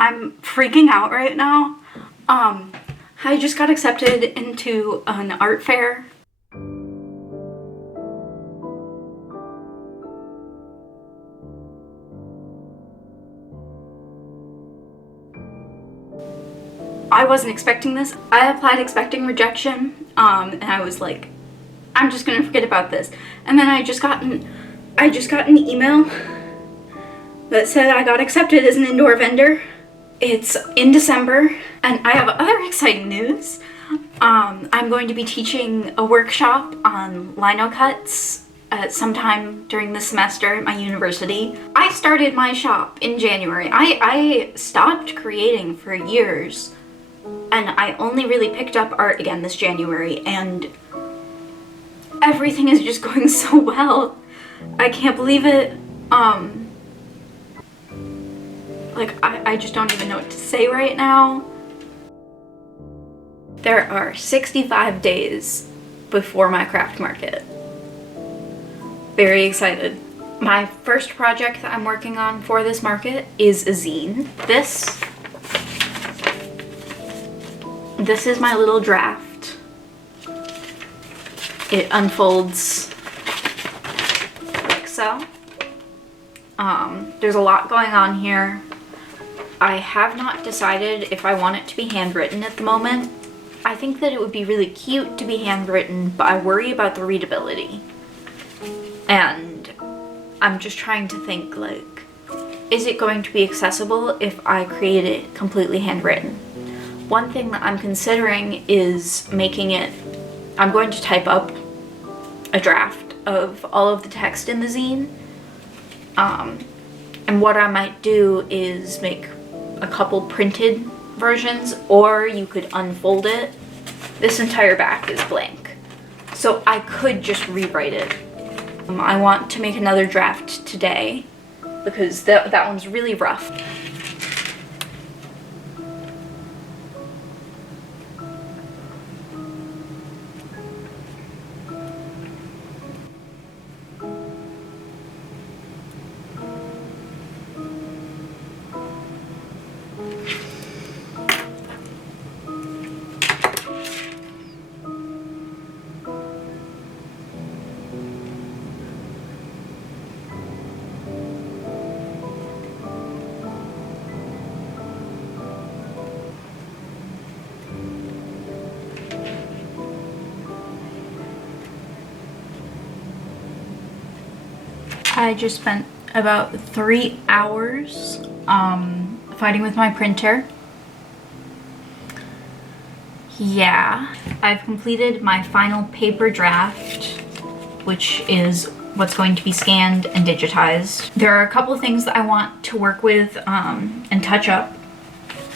I'm freaking out right now. I just got accepted into an art fair. I wasn't expecting this. I applied expecting rejection, and I was like, I'm just gonna forget about this. And then I just got an email that said I got accepted as an indoor vendor. It's in December, and I have other exciting news. I'm going to be teaching a workshop on lino cuts at sometime during the semester at my university. I started my shop in January. I stopped creating for years, and I only really picked up art again this January, and everything is just going so well. I can't believe it. I just don't even know what to say right now. There are 65 days before my craft market. Very excited. My first project that I'm working on for this market is a zine. This is my little draft. It unfolds like so. There's a lot going on here. I have not decided if I want it to be handwritten at the moment. I think that it would be really cute to be handwritten, but I worry about the readability. And I'm just trying to think, like, is it going to be accessible if I create it completely handwritten? One thing that I'm considering is making it, I'm going to type up a draft of all of the text in the zine. And what I might do is make a couple printed versions, or you could unfold it. This entire back is blank, so I could just rewrite it. I want to make another draft today because that one's really rough. I just spent about 3 hours fighting with my printer. Yeah, I've completed my final paper draft, which is what's going to be scanned and digitized. There are a couple of things that I want to work with and touch up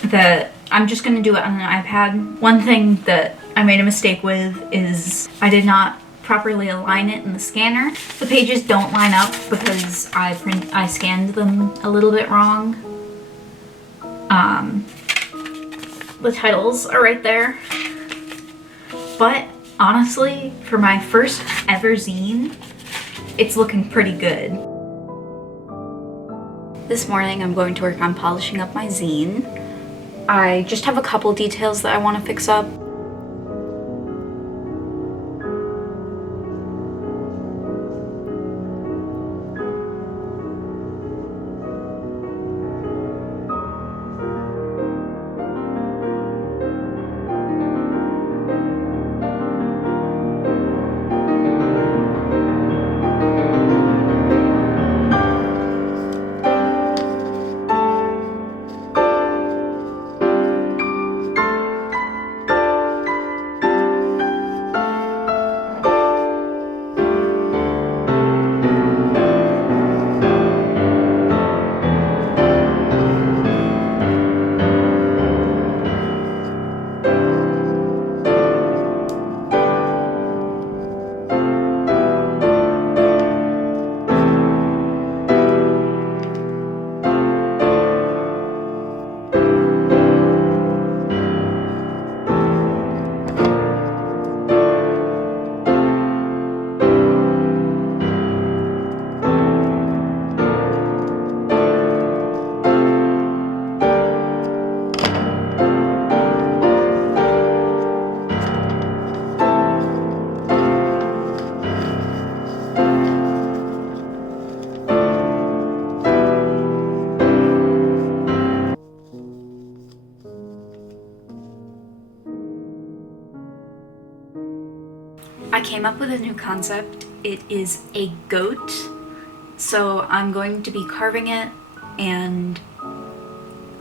that I'm just going to do it on an iPad. One thing that I made a mistake with is I did not properly align it in the scanner. The pages don't line up because I scanned them a little bit wrong. The titles are right there. But honestly, for my first ever zine, it's looking pretty good. This morning I'm going to work on polishing up my zine. I just have a couple details that I want to fix up. came up with a new concept. It is a goat. So I'm going to be carving it, and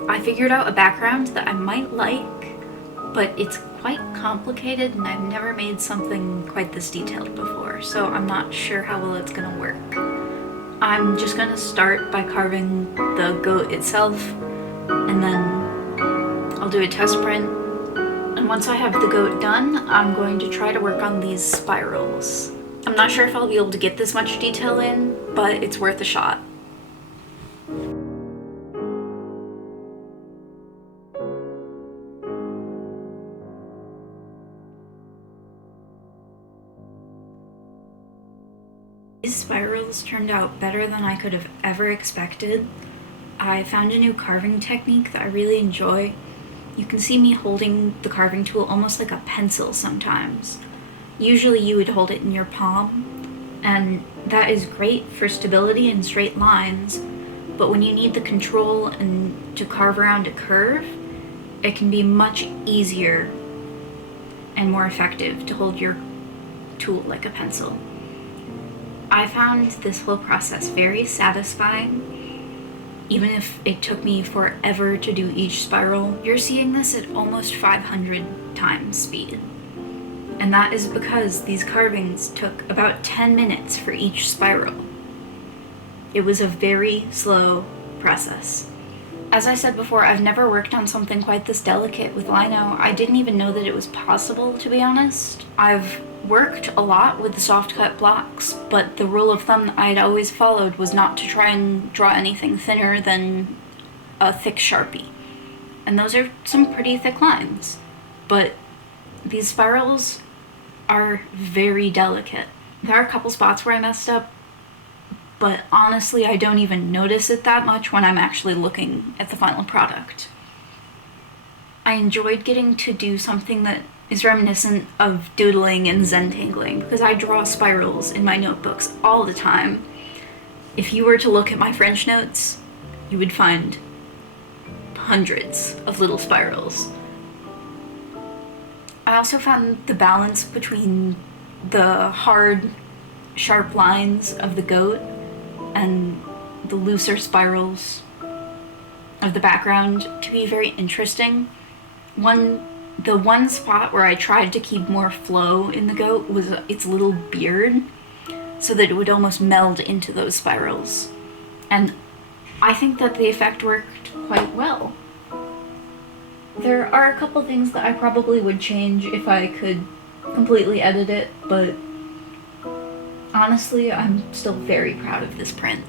I figured out a background that I might like, but it's quite complicated and I've never made something quite this detailed before, so I'm not sure how well it's gonna work. I'm just gonna start by carving the goat itself, and then I'll do a test print. And once I have the goat done, I'm going to try to work on these spirals. I'm not sure if I'll be able to get this much detail in, but it's worth a shot. These spirals turned out better than I could have ever expected. I found a new carving technique that I really enjoy. You can see me holding the carving tool almost like a pencil sometimes. Usually you would hold it in your palm, and that is great for stability and straight lines, but when you need the control and to carve around a curve, it can be much easier and more effective to hold your tool like a pencil. I found this whole process very satisfying, even if it took me forever to do each spiral. You're seeing this at almost 500 times speed. And that is because these carvings took about 10 minutes for each spiral. It was a very slow process. As I said before, I've never worked on something quite this delicate with lino. I didn't even know that it was possible, to be honest. I've worked a lot with the soft cut blocks, but the rule of thumb that I'd always followed was not to try and draw anything thinner than a thick Sharpie. And those are some pretty thick lines. But these spirals are very delicate. There are a couple spots where I messed up, but honestly I don't even notice it that much when I'm actually looking at the final product. I enjoyed getting to do something that is reminiscent of doodling and Zentangling, because I draw spirals in my notebooks all the time. If you were to look at my French notes, you would find hundreds of little spirals. I also found the balance between the hard, sharp lines of the goat and the looser spirals of the background to be very interesting. The one spot where I tried to keep more flow in the goat was its little beard, so that it would almost meld into those spirals. And I think that the effect worked quite well. There are a couple things that I probably would change if I could completely edit it, but honestly, I'm still very proud of this print.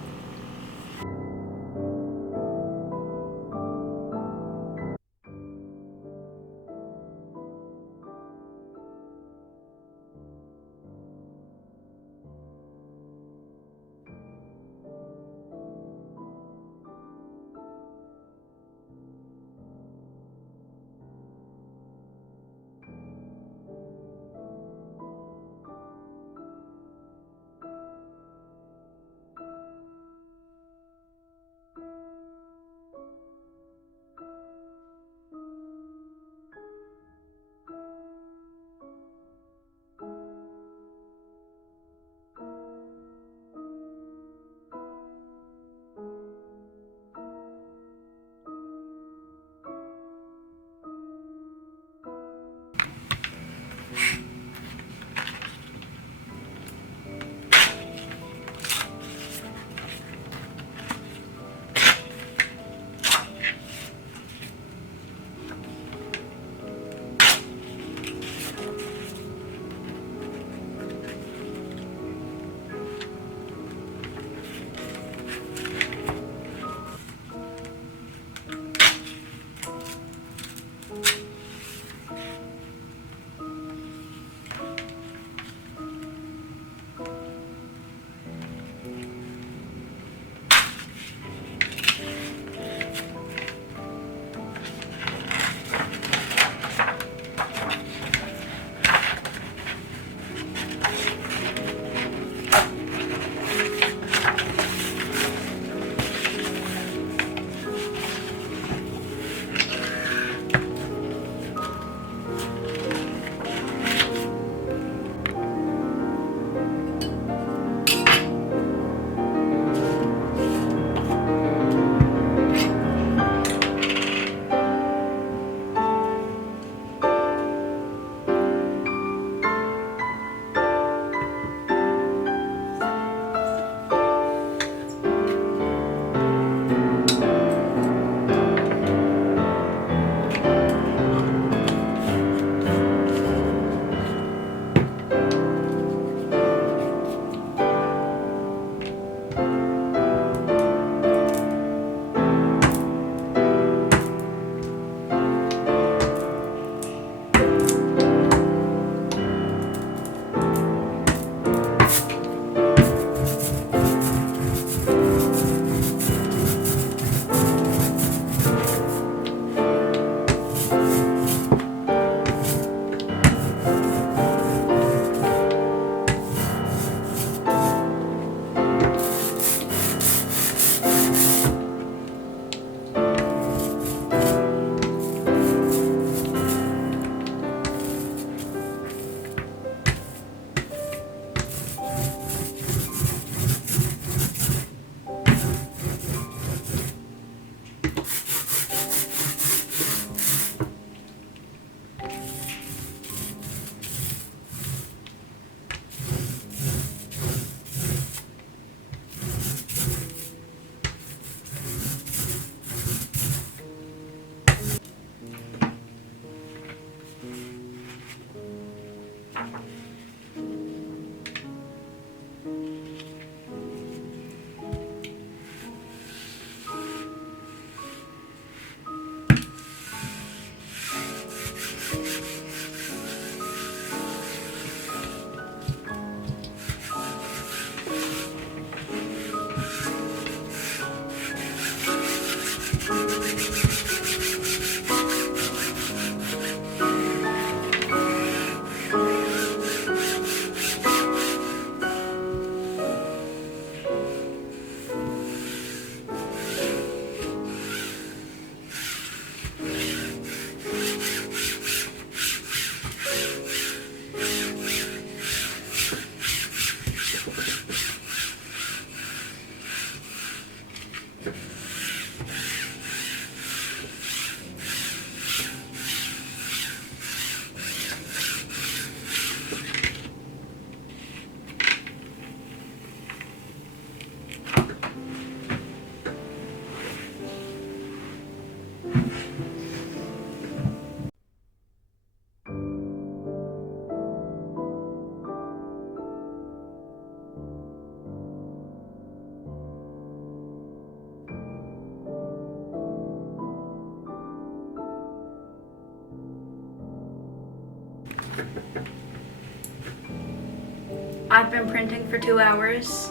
I've been printing for 2 hours.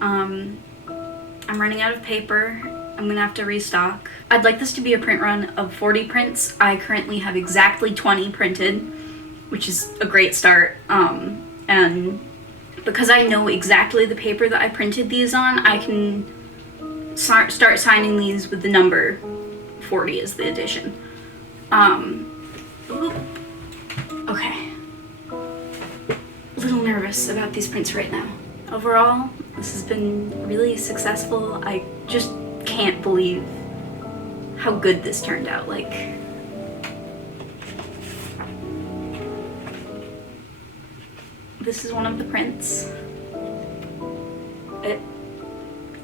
I'm running out of paper. I'm gonna have to restock. I'd like this to be a print run of 40 prints. I currently have exactly 20 printed, which is a great start. And because I know exactly the paper that I printed these on, I can start signing these with the number 40 as the addition. Okay. A little nervous about these prints right now. Overall, this has been really successful. I just can't believe how good this turned out. Like, this is one of the prints.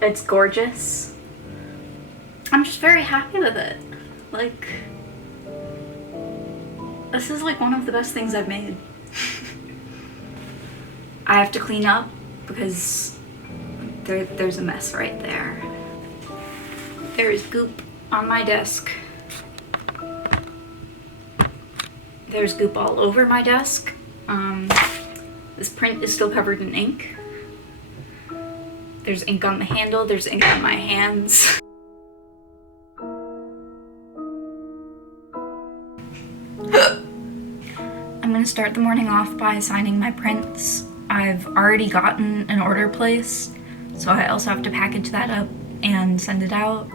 It's gorgeous. I'm just very happy with it. Like, this is like one of the best things I've made. I have to clean up because there's a mess right there. There is goop on my desk. There's goop all over my desk. This print is still covered in ink. There's ink on the handle, there's ink on my hands. I'm gonna start the morning off by signing my prints. I've already gotten an order placed, so I also have to package that up and send it out.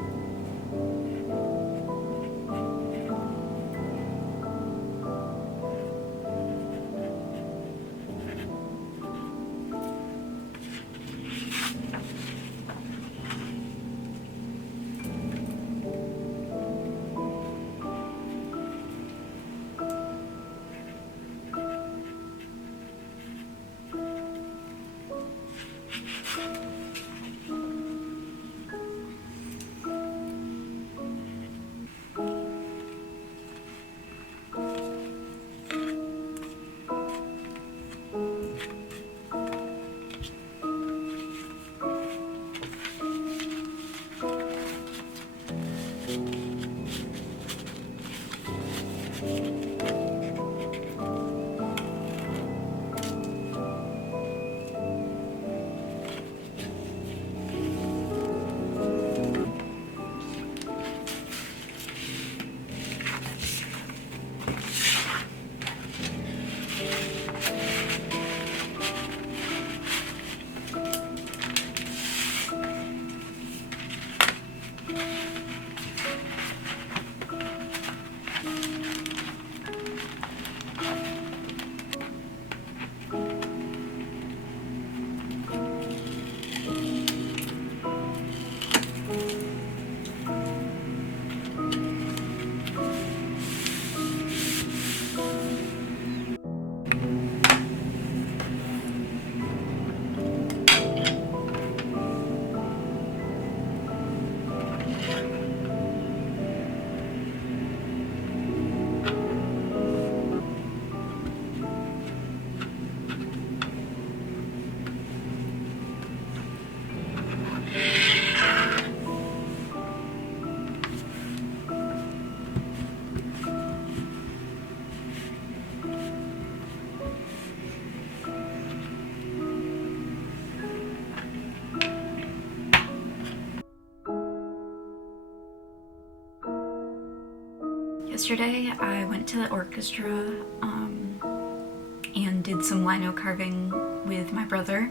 Yesterday I went to the orchestra and did some lino carving with my brother.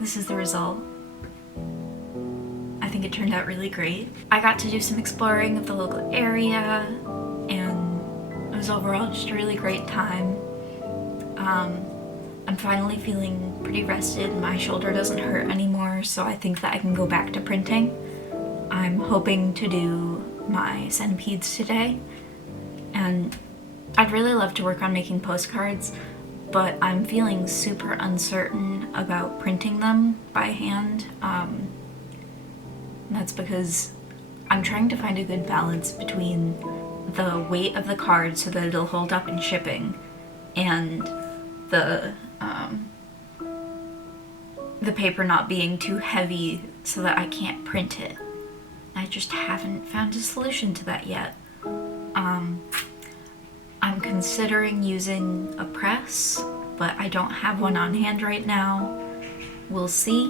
This is the result. I think it turned out really great. I got to do some exploring of the local area and it was overall just a really great time. I'm finally feeling pretty rested. My shoulder doesn't hurt anymore, so I think that I can go back to printing. I'm hoping to do my centipedes today, and I'd really love to work on making postcards, but I'm feeling super uncertain about printing them by hand. That's because I'm trying to find a good balance between the weight of the card so that it'll hold up in shipping and the paper not being too heavy so that I can't print it. I just haven't found a solution to that yet. I'm considering using a press, but I don't have one on hand right now. We'll see.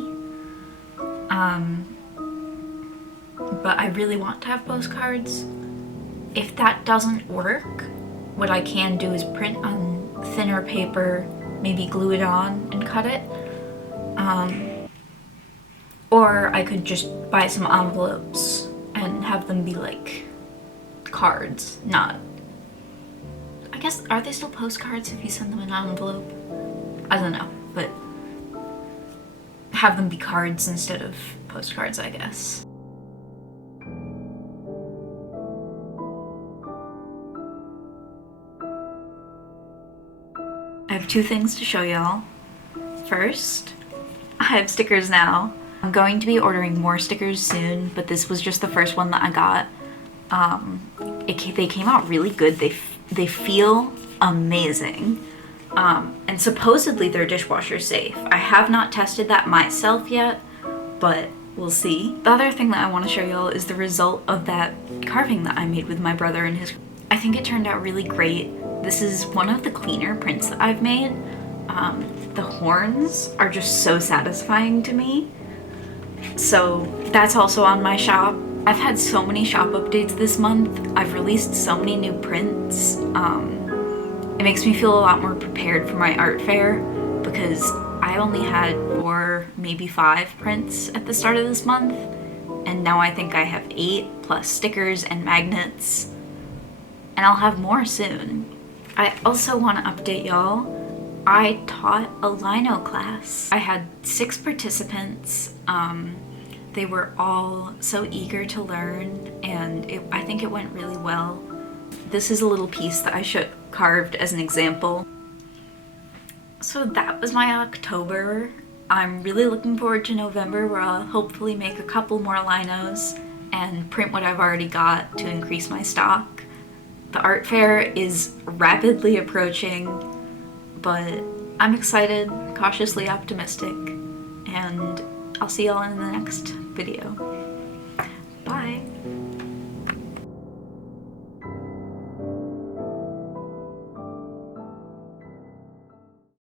But I really want to have postcards. If that doesn't work, what I can do is print on thinner paper, maybe glue it on and cut it. Or I could just buy some envelopes and have them be like cards, not... I guess, are they still postcards if you send them in an envelope? I don't know, but have them be cards instead of postcards, I guess. I have two things to show y'all. First, I have stickers now. I'm going to be ordering more stickers soon, but this was just the first one that I got. They came out really good. They feel amazing. And supposedly they're dishwasher safe. I have not tested that myself yet, but we'll see. The other thing that I want to show y'all is the result of that carving that I made with my brother and his... I think it turned out really great. This is one of the cleaner prints that I've made. The horns are just so satisfying to me. So that's also on my shop. I've had so many shop updates this month. I've released so many new prints. It makes me feel a lot more prepared for my art fair because I only had 4, maybe 5 prints at the start of this month, and now I think I have 8 plus stickers and magnets, and I'll have more soon. I also want to update y'all. I taught a lino class. I had 6 participants. They were all so eager to learn, and I think it went really well. This is a little piece that I carved as an example. So that was my October. I'm really looking forward to November, where I'll hopefully make a couple more linos and print what I've already got to increase my stock. The art fair is rapidly approaching, but I'm excited, cautiously optimistic, and I'll see y'all in the next video.